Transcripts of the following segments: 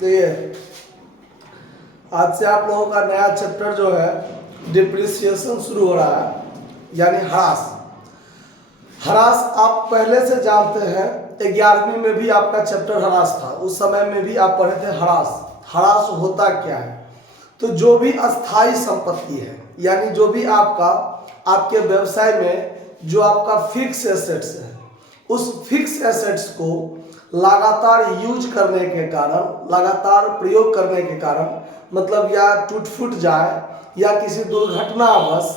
देखिए, आज से आप लोगों का नया चैप्टर जो है डिप्रिसिएशन शुरू हो रहा है, यानी ह्रास। ह्रास आप पहले से जानते हैं, 11वीं में भी आपका चैप्टर ह्रास था, उस समय में भी आप पढ़े थे ह्रास। ह्रास होता क्या है? तो जो भी अस्थाई संपत्ति है, यानी जो भी आपके व्यवसाय में जो आपका फिक्स एसेट्स है, उस फिक्स एसेट्स को लगातार यूज करने के कारण, लगातार प्रयोग करने के कारण, मतलब या टूट फूट जाए या किसी दुर्घटनावश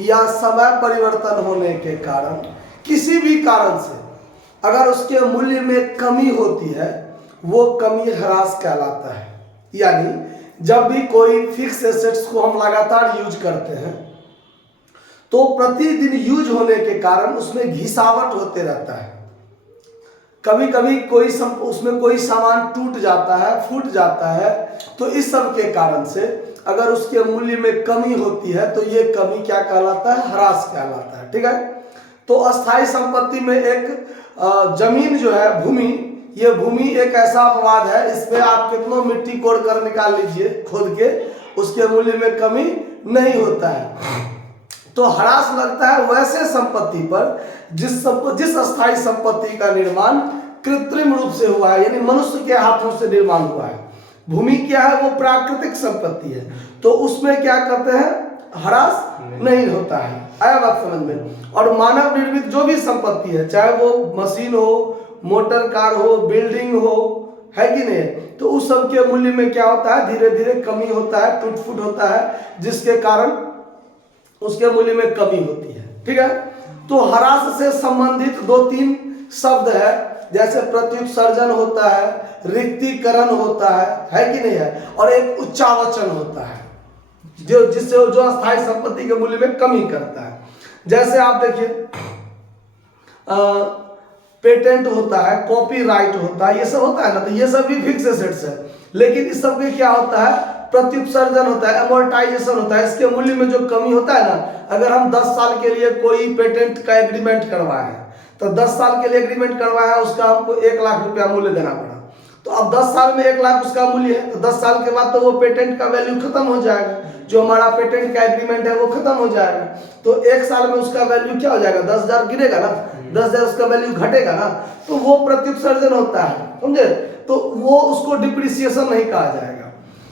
या समय परिवर्तन होने के कारण, किसी भी कारण से अगर उसके मूल्य में कमी होती है, वो कमी ह्रास कहलाता है। यानी जब भी कोई फिक्स एसेट्स को हम लगातार यूज करते हैं तो प्रतिदिन यूज होने के कारण उसमें घिसावट होते रहता है। कभी कभी उसमें कोई सामान टूट जाता है, फूट जाता है, तो इस सब के कारण से अगर उसके मूल्य में कमी होती है तो ये कमी क्या कहलाता है? ह्रास कहलाता है। ठीक है। तो अस्थाई संपत्ति में एक जमीन जो है, भूमि, ये भूमि एक ऐसा अपवाद है, इसमें आप कितनों मिट्टी कोड़ कर निकाल लीजिए खोद के, उसके मूल्य में कमी नहीं होता है। तो ह्रास लगता है वैसे संपत्ति पर जिस अस्थाई संपत्ति का निर्माण कृत्रिम रूप से हुआ है, यानी मनुष्य के हाथों से निर्माण हुआ है। भूमि क्या है? वो प्राकृतिक संपत्ति है, तो उसमें क्या करते हैं? ह्रास नहीं होता है। आया बात समझ में? और मानव निर्मित जो भी संपत्ति है, चाहे वो मशीन हो, मोटर कार हो, बिल्डिंग हो, है कि नहीं, तो उस सब के मूल्य में क्या होता है? धीरे धीरे कमी होता है, टूट फूट होता है, जिसके कारण उसके मूल्य में कमी होती है। ठीक है। तो ह्रास से संबंधित 2-3 शब्द है, जैसे प्रत्युत्सर्जन होता है, रिक्तीकरण होता है कि नहीं है, और एक उच्चावचन होता है जो अस्थाई संपत्ति के मूल्य में कमी करता है। जैसे आप देखिए, पेटेंट होता है, कॉपीराइट होता है, ये सब होता है ना, तो ये सब भी फिक्स एसेट्स है। लेकिन इस सब के क्या होता है? प्रत्युत्सर्जन होता है, अमोर्टाइजेशन होता है। इसके मूल्य में जो कमी होता है ना, अगर हम 10 साल के लिए कोई पेटेंट का एग्रीमेंट करवाए हैं, तो 10 साल के लिए एग्रीमेंट करवाया है, उसका हमको 1 लाख रुपया मूल्य देना पड़ा। तो अब 10 साल में 1 लाख उसका मूल्य है, तो 10 साल के बाद तो वो पेटेंट का वैल्यू खत्म हो जाएगा, जो हमारा पेटेंट का एग्रीमेंट है वो खत्म हो जाएगा। तो 1 साल में उसका वैल्यू क्या हो जाएगा? 10,000 गिरेगा ना, 10,000 उसका वैल्यू घटेगा ना, तो वो प्रत्युत्सर्जन होता है, समझे? तो वो उसको डिप्रिसिएशन नहीं कहा जाएगा।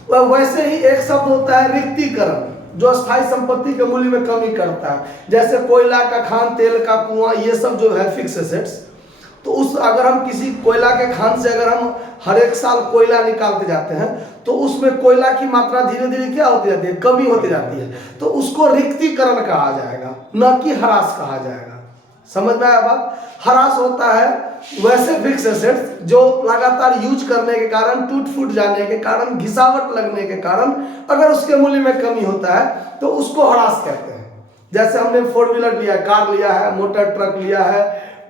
वैसे ही एक शब्द होता है रिक्तीकरण, जो अस्थाई संपत्ति के मूल्य में कमी करता है। जैसे कोयला का खान, तेल का कुआं, ये सब जो है फिक्स एसेट्स, तो अगर हम किसी कोयला के खान से अगर हम हर एक साल कोयला निकालते जाते हैं, तो उसमें कोयला की मात्रा धीरे धीरे क्या होती जाती है? कमी होती जाती है। तो उसको रिक्तीकरण कहा जाएगा, न कि ह्रास कहा जाएगा। समझ में आया बात? ह्रास होता है वैसे फिक्स एसेट्स जो लगातार यूज करने के कारण, टूट फूट जाने के कारण, घिसावट लगने के कारण अगर उसके मूल्य में कमी होता है तो उसको ह्रास कहते हैं। जैसे हमने 4 व्हीलर लिया, कार लिया है, मोटर ट्रक लिया है,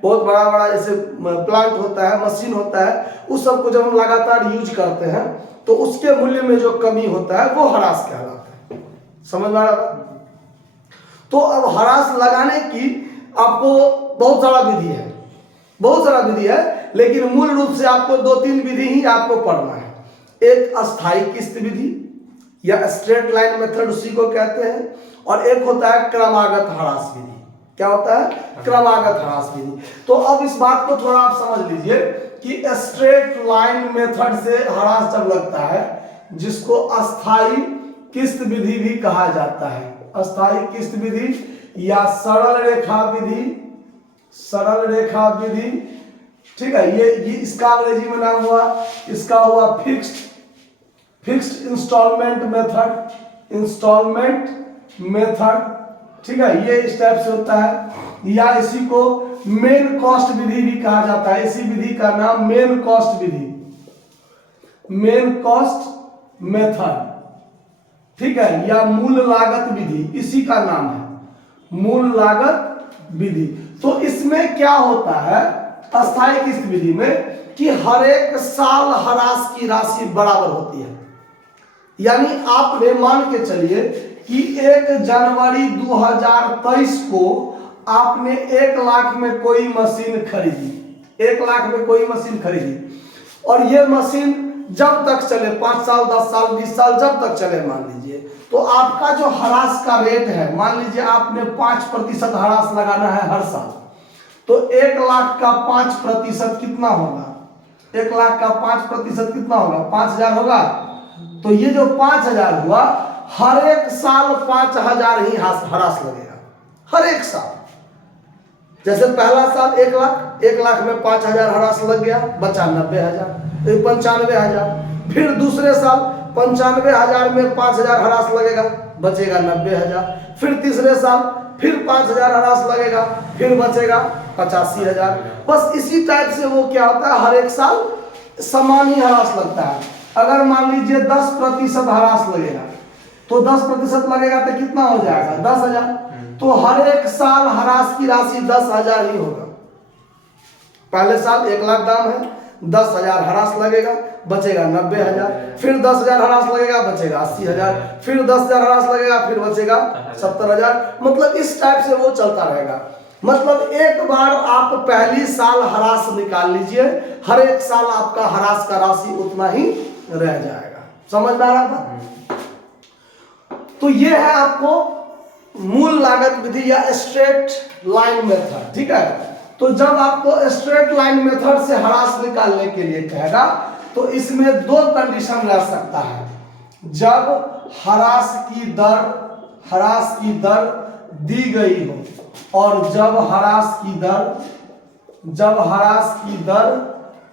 बहुत बड़ा बड़ा जैसे प्लांट होता है, मशीन होता है, उस सब को जब हम लगातार यूज करते हैं तो उसके मूल्य में जो कमी होता है वो ह्रास कहलाता है। समझ में आ रहा? तो अब ह्रास लगाने की आपको बहुत सारा विधि है, बहुत सारा विधि है, लेकिन मूल रूप से आपको 2-3 विधि ही आपको पढ़ना है। एक अस्थाई किस्त विधि या स्ट्रेट लाइन मेथड उसी को कहते हैं, और एक होता है क्रमागत ह्रास विधि। क्या होता है? क्रमागत ह्रास विधि। तो अब इस बात को थोड़ा आप समझ लीजिए कि स्ट्रेट लाइन मेथड से ह्रास जब लगता है, जिसको अस्थाई किस्त विधि भी कहा जाता है, अस्थाई किस्त विधि या सरल रेखा विधि, सरल रेखा विधि, ठीक है। ये इसका अंग्रेजी में नाम हुआ, इसका हुआ fixed installment method, installment method, ठीक है, ये इस टाइप से होता है। या इसी को मेन कॉस्ट विधि भी कहा जाता है, इसी विधि का नाम मेन कॉस्ट विधि, मेन कॉस्ट मेथड, ठीक है, या मूल लागत विधि, इसी का नाम है मूल लागत विधि। तो इसमें क्या होता है अस्थाई किस्त विधि में कि हर एक साल ह्रास की राशि बराबर होती है। यानी आपने मान के चलिए कि 1 जनवरी 2023 को आपने 1 लाख में कोई मशीन खरीदी, 1 लाख में कोई मशीन खरीदी, और ये मशीन जब तक चले, 5 साल 10 साल 20 साल जब तक चले मान लीजिए, तो आपका जो हरास का रेट है, मान लीजिए आपने 5% हरास लगाना है हर साल, तो 1 लाख का 5% कितना होगा? 1 लाख का 5% कितना होगा? 5000 होगा। तो ये जो 5000 हुआ, हर एक साल 5000 ही हरास लगेगा, हर एक साल। जैसे पहला साल 1 लाख, 1 लाख में 5000 हरास लग गया, बचा 90000, 95000। फिर दूसरे साल 95000 में 5000 हरास लगेगा, बचेगा 90000। फिर तीसरे साल फिर 5000 हरास लगेगा, फिर बचेगा 85000। बस इसी टाइप से वो क्या होता है, हर एक साल समान ही हरास लगता है। अगर मान लीजिए 10% हरास लगेगा, तो 10% लगेगा तो कितना हो जाएगा? 10000। तो हर एक साल हरास की राशि 10000 ही होगा। पहले साल 1 लाख दाम है, 10000 हरास लगेगा, बचेगा 90000। फिर 10000 हरास लगेगा, बचेगा 80000। फिर 10000 हरास लगेगा, फिर बचेगा 70000। मतलब इस टाइप से वो चलता रहेगा। मतलब एक बार आप पहली साल हरास निकाल लीजिए, हर एक साल आपका हरास का राशि उतना ही रह जाएगा। समझ में आ रहा था? तो ये है आपको मूल लागत विधि या स्ट्रेट लाइन मेथड, ठीक है। तो जब आपको स्ट्रेट लाइन मेथड से हरास निकालने के लिए कहेगा, तो इसमें 2 कंडीशन रह सकता है। जब हरास की दर दी गई हो, और जब हरास की दर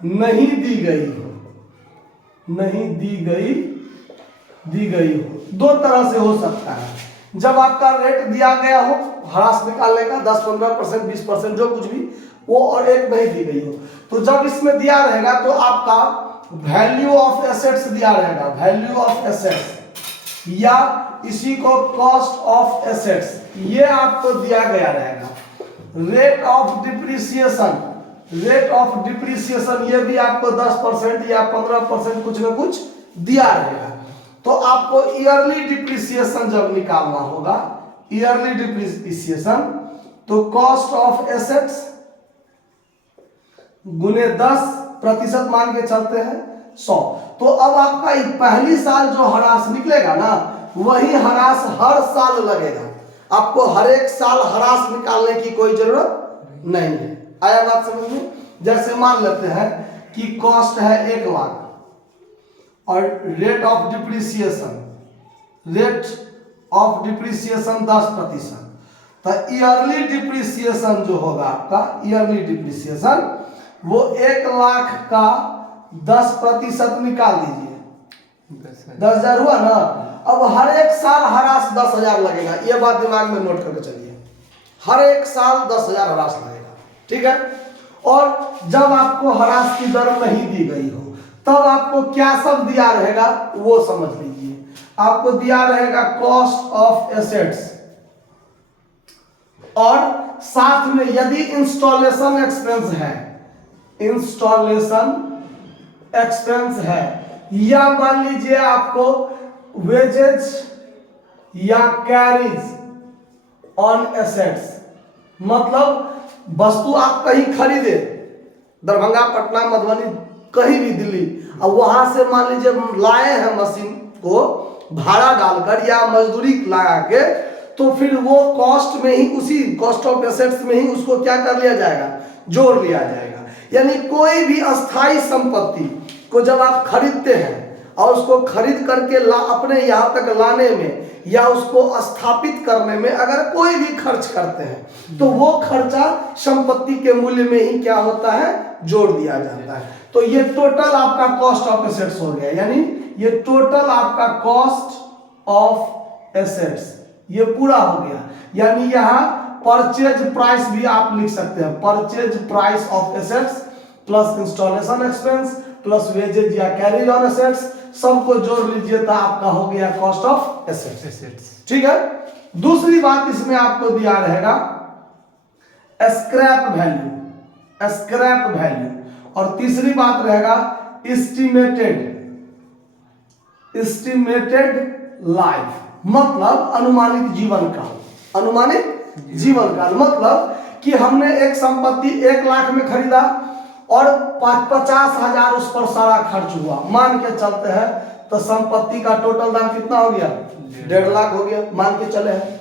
नहीं दी गई हो, दो तरह से हो सकता है। जब आपका रेट दिया गया हो हरास निकालने का 10-15%, 20% जो कुछ भी, वो और एक नहीं दी गई हो, तो जब इसमें दिया रहेगा तो आपका वैल्यू ऑफ एसेट्स दिया रहेगा, वैल्यू ऑफ एसेट्स, या इसी को कॉस्ट ऑफ एसेट्स, ये आपको दिया गया रहेगा। रेट ऑफ डिप्रिसिएशन ये भी आपको 10% या 15% कुछ ना कुछ दिया रहेगा। तो आपको ईयरली डिप्रिसिएशन जब निकालना होगा, ईयरली डिप्रिसिएशन, तो कॉस्ट ऑफ एसेट्स गुने 10% मान के चलते हैं 100। तो अब आपका पहली साल जो हरास निकलेगा ना, वही हरास हर साल लगेगा। आपको हर एक साल हरास निकालने की कोई जरूरत नहीं है। आया बात समझ में? जैसे मान लेते हैं कि कॉस्ट है 1 लाख और रेट ऑफ डिप्रिसिएशन 10%, तो ईयरली डिप्रिसिएशन जो होगा आपका, ईयरली डिप्रिसिएशन वो 1 लाख का 10% निकाल दीजिए, 10,000 हुआ ना। अब हर एक साल हरास 10,000 लगेगा, ये बात दिमाग में नोट करके चलिए, हर एक साल 10,000 हरास लगेगा, ठीक है। और जब आपको हरास की दर नहीं दी गई हो, तब आपको क्या सब दिया रहेगा वो समझ लीजिए। आपको दिया रहेगा कॉस्ट ऑफ एसेट्स, और साथ में यदि इंस्टॉलेशन एक्सपेंस है, या मान लीजिए आपको वेजेज या कैरीज ऑन एसेट्स, मतलब वस्तु आप कहीं खरीदे, दरभंगा, पटना, मधुबनी, कहीं भी दिल्ली, अब वहां से मान लीजिए लाए हैं मशीन को भाड़ा डालकर या मजदूरी लगा के, तो फिर वो कॉस्ट में ही, उसी कॉस्ट ऑफ एसेट्स में ही उसको क्या कर लिया जाएगा, जोड़ लिया जाएगा। यानी कोई भी अस्थाई संपत्ति को जब आप खरीदते हैं और उसको खरीद करके अपने यहाँ तक लाने में या उसको स्थापित करने में अगर कोई भी खर्च करते हैं, तो वो खर्चा संपत्ति के मूल्य में ही क्या होता है, जोड़ दिया जाता है। तो ये टोटल आपका कॉस्ट ऑफ एसेट्स हो गया, यानी ये टोटल आपका कॉस्ट ऑफ एसेट्स ये पूरा हो गया। यानी यहाँ परचेज प्राइस भी आप लिख सकते हैं, purchase price of assets plus installation expense plus wages या कैरी ऑन एसेट्स, सबको जोड़ लीजिए तो आपका हो गया कॉस्ट ऑफ एसेट्स, ठीक है। दूसरी बात इसमें आपको दिया रहेगा स्क्रैप वैल्यू, और तीसरी बात रहेगा एस्टिमेटेड लाइफ, मतलब अनुमानित जीवन काल। मतलब कि हमने एक संपत्ति 1 लाख में खरीदा और 50,000 उस पर सारा खर्च हुआ, मान के चलते हैं, तो संपत्ति का टोटल दाम कितना हो गया? 1.5 लाख हो गया, मान के चले हैं।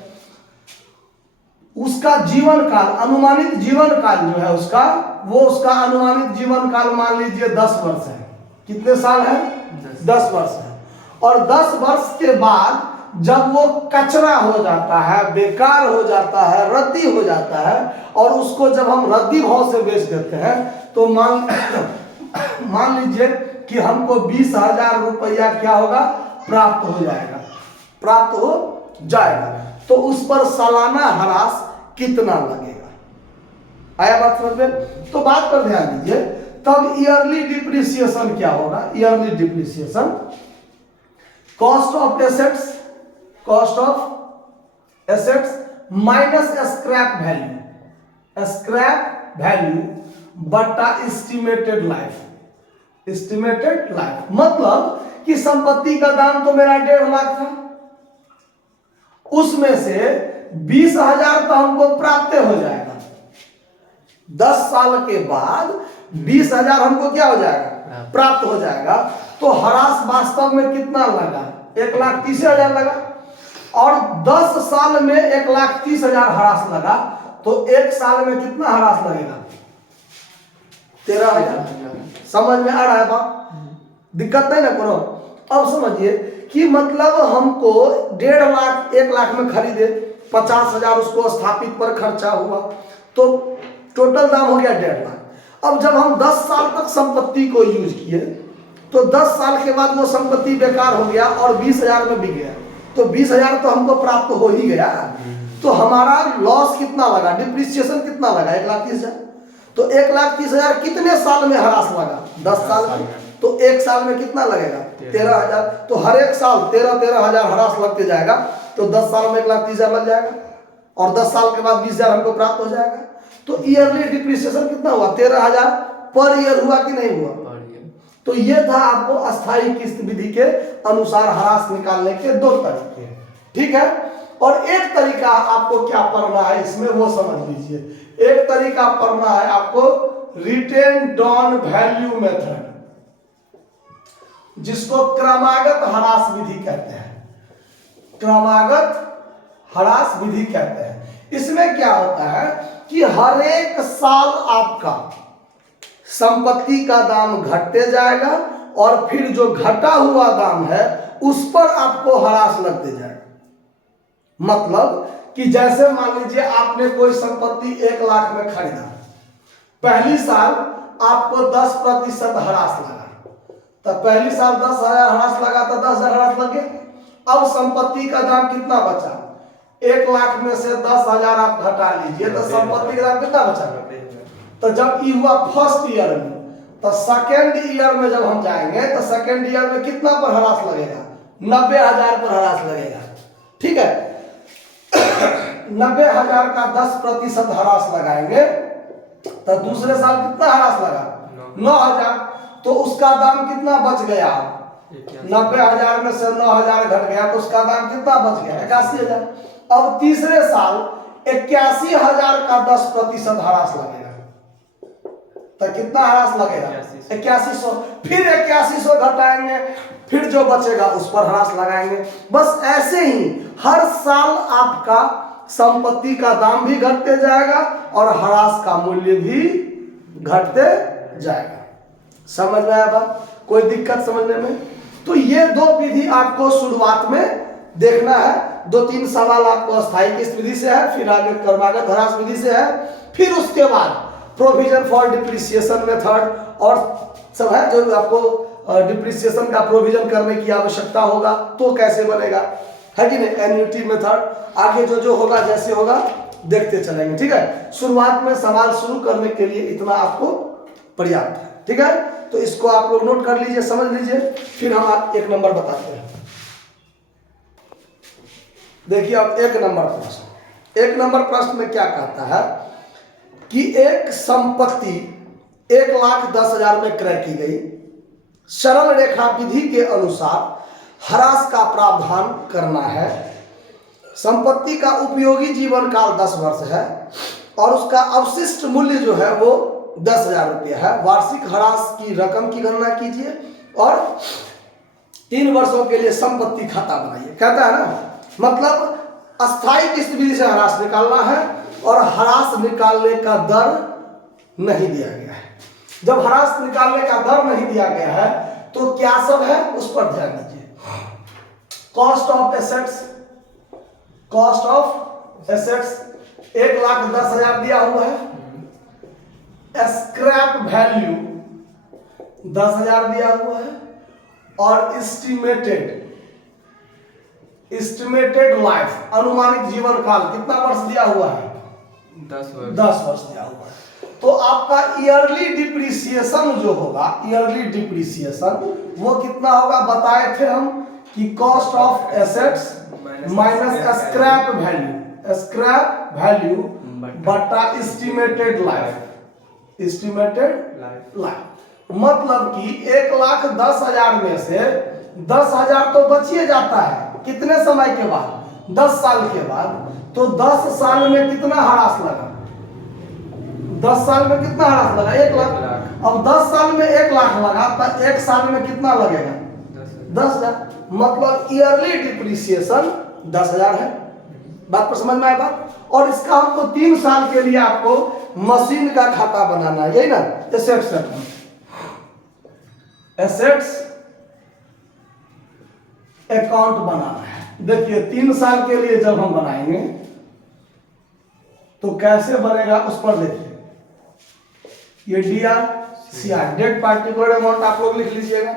उसका जीवन काल, अनुमानित जीवन काल जो है उसका, वो उसका अनुमानित जीवन काल मान लीजिए 10 वर्ष है। कितने साल है? 10 वर्ष है। और 10 वर्ष के बाद जब वो कचरा हो जाता है, बेकार हो जाता है, रद्दी हो जाता है, और उसको जब हम रद्दी भाव से बेच देते हैं, तो मान लीजिए कि हमको 20,000 रुपया क्या होगा? प्राप्त हो जाएगा, प्राप्त हो जाएगा। तो उस पर सालाना ह्रास कितना लगेगा? आया बात समझ में? तो बात पर ध्यान दीजिए। तब ईयरली डिप्रिसिएशन क्या होगा? Yearly depreciation cost of assets minus scrap value बटा एस्टिमेटेड लाइफ। मतलब कि संपत्ति का दाम तो मेरा 1.5 लाख था, उसमें से 20,000 तो हमको प्राप्त हो जाएगा। 10 साल के बाद 20,000 हमको क्या हो जाएगा? प्राप्त हो जाएगा। तो ह्रास वास्तव में कितना लगा? 1,30,000 लगा। और 10 साल में 1,30,000 ह्रास लगा, तो 1 साल में कितना ह्रास लगेगा? 13,000। समझ में आ रहा है बात? दिक्कत नहीं ना करो। अब समझिए कि मतलब हमको 1.5 लाख 1 लाख में खरीदे, 50,000 उसको स्थापित पर खर्चा हुआ, तो टोटल दाम हो गया 1.5 लाख। अब जब हम 10 साल तक संपत्ति को यूज किए, तो 10 साल के बाद वो संपत्ति बेकार हो गया और 20,000 में बिक गया, तो 20,000 तो हमको प्राप्त हो ही गया। तो हमारा लॉस कितना लगा? डिप्रिसिएशन कितना लगा? 1,30,000। तो 1,30,000 कितने साल में ह्रास लगा? 10 साल में। तो 1 साल में कितना लगेगा? 13,000। तो हर एक साल 13,000 ह्रास लगते जाएगा, तो 10 साल में 1,30,000 लग जाएगा, और 10 साल के बाद 20,000 हमको प्राप्त हो जाएगा। तो ईयरली डिप्रिसिएशन कितना हुआ? 13,000 पर ईयर हुआ कि नहीं हुआ? तो ये था आपको अस्थायी किस्त विधि के अनुसार ह्रास निकालने के 2 तरीके। ठीक है। और एक तरीका आपको क्या पढ़ना है इसमें, वो समझ लीजिए। एक तरीका पढ़ना है आपको रिटेन डाउन वैल्यू मेथड, जिसको क्रमागत ह्रास विधि कहते हैं। क्रमागत ह्रास विधि कहते हैं। इसमें क्या होता है कि हर एक साल आपका संपत्ति का दाम घटते जाएगा, और फिर जो घटा हुआ दाम है उस पर आपको ह्रास लगते जाएगा। मतलब कि जैसे मान लीजिए आपने कोई संपत्ति 1 लाख में खरीदा, पहली साल आपको 10% ह्रास लगा, तो पहली साल 10,000 ह्रास लगा, तो 10,000 ह्रास लगे। अब संपत्ति का दाम कितना बचा? 1 लाख में से 10,000 आप घटा लीजिए, तो संपत्ति का दाम कितना बचा? तो जब ये हुआ फर्स्ट ईयर में, तो सेकेंड ईयर में जब हम जाएंगे, तो सेकेंड ईयर में कितना पर ह्रास लगेगा? 90,000 पर ह्रास लगेगा। ठीक है। 90,000 का 10% ह्रास लगाएंगे, तो दूसरे साल कितना ह्रास लगा? 9,000। तो उसका दाम कितना बच गया? 90,000 में से 9,000 घट गया, तो उसका दाम कितना बच गया? 81,000। अब तीसरे साल 81,000 का 10% ह्रास लगेगा, तो कितना ह्रास लगेगा? 8100। फिर 8100 घटाएंगे, फिर जो बचेगा उस पर ह्रास लगाएंगे। बस ऐसे ही हर साल आपका संपत्ति का दाम भी घटते जाएगा और ह्रास का मूल्य भी घटते जाएगा। समझ में आया बात? कोई दिक्कत समझने में? तो ये 2 विधि आपको शुरुआत में देखना है। 2-3 सवाल आपको अस्थायी किस्त विधि से है, फिर आगे क्रमागत ह्रास विधि से है, फिर उसके बाद प्रोविजन फॉर डिप्रिसिएशन मेथड और सब है, जो आपको डिप्रिसिएशन का प्रोविजन करने की आवश्यकता होगा तो कैसे बनेगा, है कि नहीं, एन्युटी मेथड, आगे जो होगा जैसे होगा देखते चलेंगे। ठीक है। शुरुआत में सवाल शुरू करने के लिए इतना आपको पर्याप्त है। ठीक है। तो इसको आप लोग नोट कर लीजिए, समझ लीजिए, फिर हम आप 1 नंबर बताते हैं। देखिए अब 1 नंबर प्रश्न। 1 नंबर प्रश्न में क्या कहता है कि एक संपत्ति 1,10,000 में क्रय की गई, सरल रेखा विधि के अनुसार ह्रास का प्रावधान करना है। संपत्ति का उपयोगी जीवन काल 10 वर्ष है और उसका अवशिष्ट मूल्य जो है वो 10,000 रुपया है। वार्षिक ह्रास की रकम की गणना कीजिए और 3 वर्षों के लिए संपत्ति खाता बनाइए। कहता है ना, मतलब अस्थायी किस्त विधि से ह्रास निकालना है और ह्रास निकालने का दर नहीं दिया गया है। जब ह्रास निकालने का दर नहीं दिया गया है तो क्या सब है उस पर ध्यान दीजिए। Cost of assets, cost of assets 1,10,000 दिया हुआ है। स्क्रैप वैल्यू 10,000 दिया हुआ है और एस्टिमेटेड लाइफ, अनुमानित जीवन काल कितना वर्ष दिया हुआ है? 10 वर्ष दिया हुआ है। तो आपका ईयरली डिप्रिसिएशन जो होगा, ईयरली डिप्रिसिएशन वो कितना होगा बताए थे हम कि cost of assets minus scrap value बटा एस्टिमेटेड लाइफ। मतलब कि 1,10,000 में से 10,000 तो बचिए जाता है कितने समय के बाद? 10 साल के बाद। तो 10 साल में कितना ह्रास लगा? 10 साल में कितना ह्रास लगा? 1,00,000। अब 10 साल में 1,00,000 लगा तो 1 साल में कितना लगेगा? 10,000। मतलब ईयरली डिप्रिसिएशन 10,000 है। बात पर समझ में आया बात? और इसका हमको 3 साल के लिए आपको मशीन का खाता बनाना है, यही ना? एसेट्स अकाउंट बनाना है। देखिए 3 साल के लिए जब हम बनाएंगे तो कैसे बनेगा उस पर देखिए। ये DRCR, डेट पार्टिकुलर अमाउंट आप लोग लिख लीजिएगा।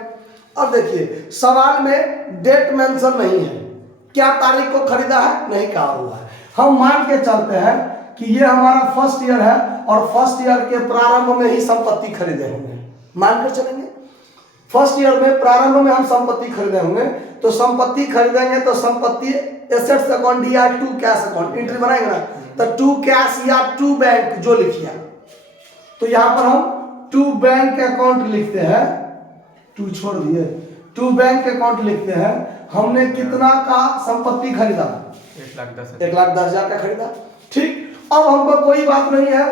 अब देखिए सवाल में डेट मेंशन नहीं है, क्या तारीख को खरीदा है नहीं कहा हुआ है। हम मान के चलते हैं कि ये हमारा फर्स्ट ईयर है और फर्स्ट ईयर के प्रारंभ में ही संपत्ति खरीदे होंगे, मान कर चलेंगे। फर्स्ट ईयर में प्रारंभ में हम संपत्ति खरीदे होंगे, तो संपत्ति खरीदेंगे तो संपत्ति एसेट्स अकाउंट या टू कैश अकाउंट एंट्री बनाएंगे ना, तो टू कैश या टू बैंक जो लिखिए। तो यहाँ पर हम टू बैंक अकाउंट लिखते हैं, टू छोड़ दिए, टू बैंक अकाउंट लिखते हैं। हमने कितना का संपत्ति खरीदा? 1,10,000 का खरीदा। ठीक, अब हमको कोई बात नहीं है,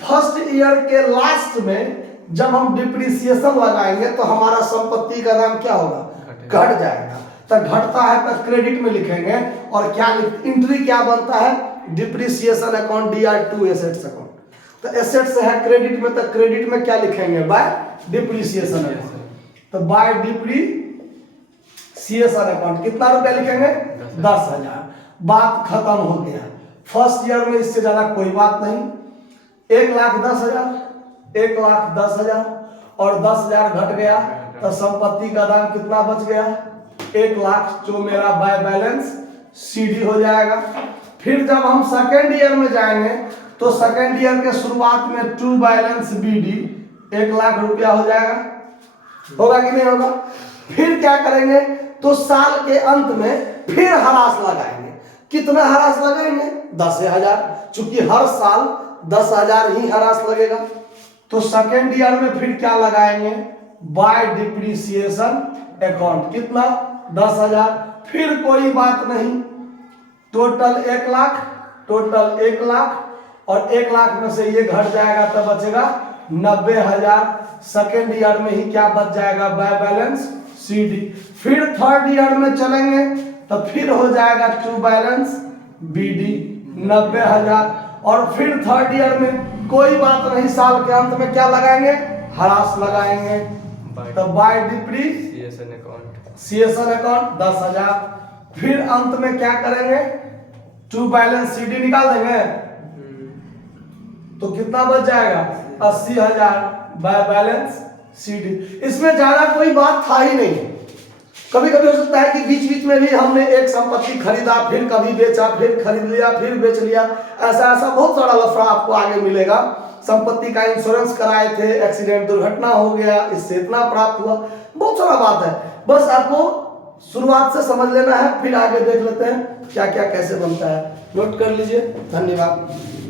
फर्स्ट ईयर के लास्ट में जब हम डिप्रिसिएशन लगाएंगे तो हमारा संपत्ति का दाम क्या होगा? घट जाएगा। तो घटता है तो क्रेडिट में लिखेंगे और क्या एंट्री क्या बनता है? Depreciation account DR2 assets account. तो एसेट्स है क्रेडिट में, तो क्रेडिट में क्या लिखेंगे? By depreciation account. तो बाय डिप्रिसिएशन अकाउंट कितना रुपया लिखेंगे? 10,000। बात खत्म हो गया। फर्स्ट ईयर में इससे ज्यादा कोई बात नहीं। 1,10,000 1,10,000 और 10,000 घट गया तो संपत्ति का दाम कितना बच गया? 1,00,000, जो मेरा बाय बैलेंस CD हो जाएगा। फिर जब हम सेकेंड ईयर में जाएंगे तो सेकेंड ईयर के शुरुआत में टू बैलेंस BD 1,00,000 रुपया हो जाएगा। होगा कि नहीं होगा? फिर क्या करेंगे? तो साल के अंत में फिर ह्रास लगाएंगे। कितना ह्रास लगाएंगे? 10,000, चूंकि हर साल 10,000 ही ह्रास लगेगा। तो सेकेंड ईयर में फिर क्या लगाएंगे? By depreciation account. कितना? 10,000। फिर कोई बात नहीं, टोटल 1,00,000 और 1,00,000 में से ये घट जाएगा तो बचेगा 90,000। सेकेंड ईयर में ही क्या बच जाएगा? By balance CD। फिर थर्ड ईयर में चलेंगे तो फिर हो जाएगा टू बैलेंस BD 90,000। और फिर थर्ड ईयर में कोई बात नहीं, साल के अंत में क्या लगाएंगे? ह्रास लगाएंगे। तो बाय डिप्रिसिएशन अकाउंट 10,000। फिर अंत में क्या करेंगे? टू बैलेंस CD निकाल देंगे तो कितना बच जाएगा? 80,000 बाय बैलेंस CD। इसमें ज्यादा कोई बात था ही नहीं। कभी कभी हो सकता है कि बीच बीच में भी हमने एक संपत्ति खरीदा, फिर कभी बेचा, फिर खरीद लिया, फिर बेच लिया, ऐसा बहुत सारा लफड़ा आपको आगे मिलेगा। संपत्ति का इंश्योरेंस कराए थे, एक्सीडेंट दुर्घटना हो गया, इससे इतना प्राप्त हुआ, बहुत सारा बात है। बस आपको शुरुआत से समझ लेना है, फिर आगे देख लेते हैं क्या क्या कैसे बनता है। नोट कर लीजिए। धन्यवाद।